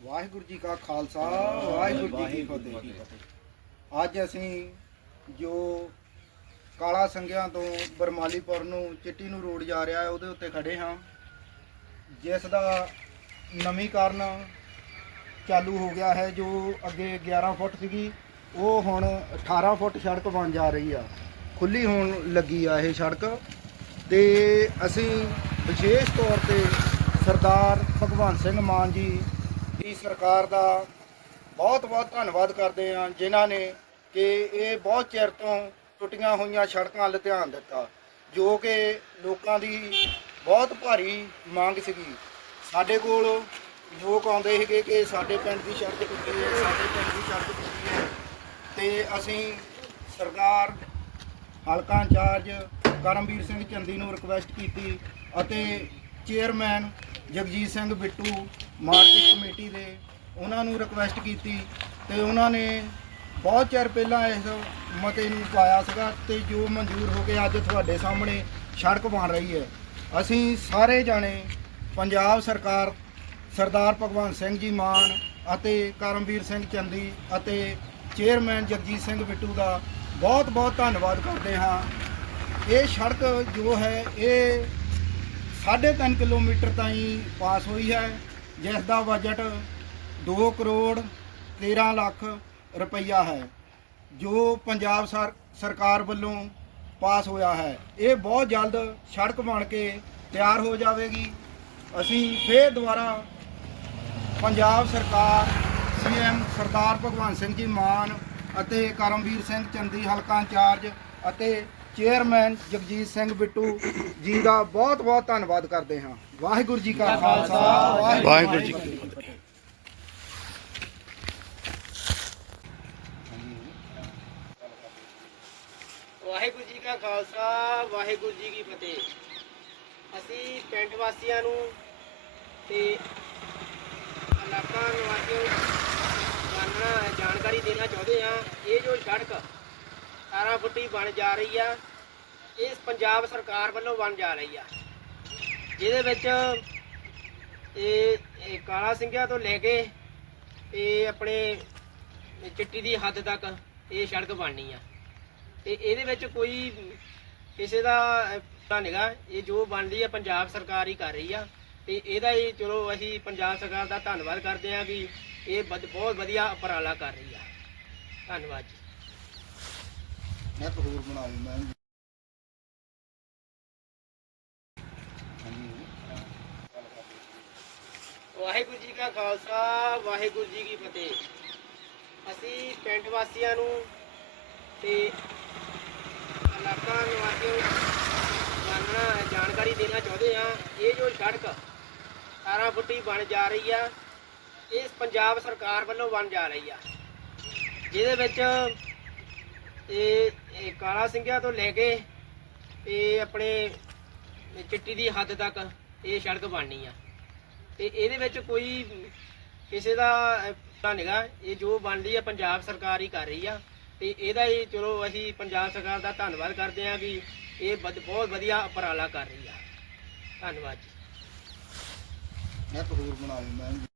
ਵਾਹਿਗੁਰੂ ਜੀ ਕਾ ਖਾਲਸਾ, ਵਾਹਿਗੁਰੂ ਜੀ ਕੀ ਫਤਿਹ। ਅੱਜ ਅਸੀਂ ਜੋ ਕਾਲਾ ਸੰਗਿਆਂ ਤੋਂ ਬਰਮਾਲੀਪੁਰ ਨੂੰ, ਚਿੱਟੀ ਨੂੰ ਰੋਡ ਜਾ ਰਿਹਾ ਹੈ, ਉਹਦੇ ਉੱਤੇ ਖੜੇ ਹਾਂ। ਜਿਸ ਦਾ ਨਵੀਂਕਰਨ ਚਾਲੂ ਹੋ ਗਿਆ ਹੈ, ਜੋ ਅੱਗੇ 11 ਫੁੱਟ ਸੀਗੀ, ਉਹ ਹੁਣ 18 ਫੁੱਟ ਸੜਕ ਬਣ ਜਾ ਰਹੀ ਆ। ਖੁੱਲੀ ਹੋਣ ਲੱਗੀ ਆ ਇਹ ਸੜਕ ਤੇ ਅਸੀਂ ਵਿਸ਼ੇਸ਼ ਤੌਰ ਤੇ ਸਰਦਾਰ ਭਗਵੰਤ ਸਿੰਘ ਮਾਨ ਜੀ ਦੀ ਸਰਕਾਰ ਦਾ ਬਹੁਤ ਬਹੁਤ ਧੰਨਵਾਦ ਕਰਦੇ ਹਾਂ ਜਿਨ੍ਹਾਂ ਨੇ ਕਿ ਇਹ ਬਹੁਤ ਚਿਰ ਤੋਂ ਟੁੱਟੀਆਂ ਹੋਈਆਂ ਸੜਕਾਂ ਵੱਲ ਧਿਆਨ ਦਿੱਤਾ, ਜੋ ਕਿ ਲੋਕਾਂ ਦੀ ਬਹੁਤ ਭਾਰੀ ਮੰਗ ਸੀਗੀ। ਸਾਡੇ ਕੋਲ ਲੋਕ ਆਉਂਦੇ ਸੀਗੇ ਕਿ ਸਾਡੇ ਪਿੰਡ ਦੀ ਸੜਕ ਟੁੱਟੀ ਹੈ, ਸਾਡੇ ਪਿੰਡ ਦੀ ਸੜਕ ਟੁੱਟੀ ਹੈ ਤੇ ਅਸੀਂ ਸਰਕਾਰ, ਹਲਕਾ ਇੰਚਾਰਜ ਕਰਮਵੀਰ ਸਿੰਘ ਚੰਦੀ ਨੂੰ ਰਿਕਵੈਸਟ ਕੀਤੀ ਅਤੇ chairman Jagjit Singh Bittu market committee ਦੇ ਉਹਨਾਂ ਨੂੰ ਰਿਕਵੈਸਟ ਕੀਤੀ ਤੇ ਉਹਨਾਂ ਨੇ ਬਹੁਤ ਚਿਰ ਪਹਿਲਾਂ ਇਸ ਮਤੇ ਨੂੰ ਪਾਇਆ ਸੀਗਾ ਤੇ ਜੋ ਮਨਜ਼ੂਰ ਹੋ ਕੇ ਅੱਜ ਤੁਹਾਡੇ ਸਾਹਮਣੇ ਸੜਕ ਬਣ ਰਹੀ ਹੈ। ਅਸੀਂ ਸਾਰੇ ਜਾਣੇ ਪੰਜਾਬ ਸਰਕਾਰ, ਸਰਦਾਰ ਭਗਵੰਤ ਸਿੰਘ ਜੀ ਮਾਨ ਅਤੇ ਕਰਮਵੀਰ ਸਿੰਘ ਚੰਦੀ ਅਤੇ ਚੇਅਰਮੈਨ ਜਗਜੀਤ ਸਿੰਘ ਬਿੱਟੂ ਦਾ ਬਹੁਤ ਬਹੁਤ ਧੰਨਵਾਦ ਕਰਦੇ ਹਾਂ। ਇਹ ਸੜਕ ਜੋ ਹੈ, ਇਹ 3.5 ਕਿਲੋਮੀਟਰ ਤਾਈਂ ਪਾਸ ਹੋਈ ਹੈ। ਜਿਸ ਦਾ ਬਜਟ 2 ਕਰੋੜ 13 ਲੱਖ ਰੁਪਈਆ ਹੈ, ਜੋ ਪੰਜਾਬ ਸਰ- ਸਰਕਾਰ ਵੱਲੋਂ ਪਾਸ ਹੋਇਆ ਹੈ। ਇਹ ਬਹੁਤ ਜਲਦ ਸੜਕ ਬਣ ਕੇ ਤਿਆਰ ਹੋ ਜਾਵੇਗੀ। ਅਸੀਂ ਫੇਰ ਦੁਬਾਰਾ ਪੰਜਾਬ ਸਰਕਾਰ, ਸੀਐਮ ਸਰਦਾਰ ਭਗਵੰਤ ਸਿੰਘ ਜੀ ਮਾਨ ਅਤੇ ਕਰਮਵੀਰ ਸਿੰਘ ਚੰਦੀ ਹਲਕਾ ਇੰਚਾਰਜ ਅਤੇ ਚੇਅਰਮੈਨ ਜਗਜੀਤ ਸਿੰਘ ਬਿੱਟੂ ਜੀ ਦਾ ਬਹੁਤ ਬਹੁਤ ਧੰਨਵਾਦ ਕਰਦੇ ਹਾਂ। ਵਾਹਿਗੁਰੂ ਜੀ ਕਾ ਖਾਲਸਾ ਵਾਹਿਗੁਰੂ ਜੀ ਕੀ ਫਤਿਹ। ਵਾਹਿਗੁਰੂ ਜੀ ਕਾ ਖਾਲਸਾ ਵਾਹਿਗੁਰੂ ਜੀ ਕੀ ਫਤਿਹ। ਅਸੀਂ ਪਿੰਡ ਵਾਸੀਆਂ ਨੂੰ ਤੇ ਇਲਾਕਾ ਨਿਵਾਸੀਆਂ ਨੂੰ ਜਾਣਨਾ ਜਾਣਕਾਰੀ ਦੇਣਾ ਚਾਹੁੰਦੇ ਹਾਂ। ਇਹ ਜੋ ਸੜਕ 18 ਫੁੱਟੀ ਬਣ ਜਾ ਰਹੀ ਆ ਇਹ ਪੰਜਾਬ ਸਰਕਾਰ ਵੱਲੋਂ ਬਣ ਜਾ ਰਹੀ ਆ। ਜਿਹਦੇ ਵਿੱਚ ਇਹ ਇਹ ਕਾਲਾ ਸਿੰਘਿਆ ਤੋਂ ਲੈ ਕੇ ਇਹ ਆਪਣੇ ਚਿੱਟੀ ਦੀ ਹੱਦ ਤੱਕ ਇਹ ਸੜਕ ਬਣਨੀ ਆ। ਤੇ ਇਹਦੇ ਵਿੱਚ ਕੋਈ ਕਿਸੇ ਦਾ ਅਹ, ਨਿਗਾ ਇਹ ਜੋ ਬਣਦੀ ਆ ਪੰਜਾਬ ਸਰਕਾਰ ਹੀ ਕਰ ਰਹੀ ਆ। ਤੇ ਇਹਦਾ ਹੀ ਚਲੋ ਅਸੀਂ ਪੰਜਾਬ ਸਰਕਾਰ ਦਾ ਧੰਨਵਾਦ ਕਰਦੇ ਹਾਂ ਕਿ ਇਹ ਬਹੁਤ ਵਧੀਆ ਉਪਰਾਲਾ ਕਰ ਰਹੀ ਆ। ਧੰਨਵਾਦ ਜੀ। ਮੈਂ ਤਾਂ ਹੋਰ ਬਣਾ ਲੂੰ ਮੈਂ ਵਾਹਿਗੁਰੂ ਜੀ ਕਾ ਖਾਲਸਾ, ਵਾਹਿਗੁਰੂ ਜੀ ਕੀ ਫਤਿਹ। ਅਸੀਂ ਪਿੰਡ ਵਾਸੀਆਂ ਨੂੰ ਤੇ ਇਲਾਕਾ ਨਿਵਾਸੀਆਂ ਨੂੰ ਜਾਣਨਾ, ਜਾਣਕਾਰੀ ਦੇਣਾ ਚਾਹੁੰਦੇ ਹਾਂ। ਇਹ ਜੋ ਸੜਕ 18 ਫੁੱਟੀ ਬਣ ਜਾ ਰਹੀ ਆ, ਇਹ ਪੰਜਾਬ ਸਰਕਾਰ ਵੱਲੋਂ ਬਣ ਜਾ ਰਹੀ ਆ। ਜਿਹਦੇ ਵਿੱਚ ਇਹ ਇਹ ਕਾਲਾ ਸਿੰਘਿਆ ਤੋਂ ਲੈ ਕੇ ਇਹ ਆਪਣੇ ਚਿੱਟੀ ਦੀ ਹੱਦ ਤੱਕ ਇਹ ਸੜਕ ਬਣਨੀ ਆ। ਤੇ ਇਹਦੇ ਵਿੱਚ ਕੋਈ ਕਿਸੇ ਦਾ ਅਹ, ਨਿਗਾ ਇਹ ਜੋ ਬਣ ਰਹੀ ਆ ਪੰਜਾਬ ਸਰਕਾਰ ਹੀ ਕਰ ਰਹੀ ਆ। ਤੇ ਇਹਦਾ ਹੀ ਚਲੋ ਅਸੀਂ ਪੰਜਾਬ ਸਰਕਾਰ ਦਾ ਧੰਨਵਾਦ ਕਰਦੇ ਹਾਂ ਵੀ ਇਹ ਵਧ- ਬਹੁਤ ਵਧੀਆ ਉਪਰਾਲਾ ਕਰ ਰਹੀ ਆ। ਧੰਨਵਾਦ ਜੀ। ਮੈਂ ਤਾਂ ਬਣਾ ਲੂੰ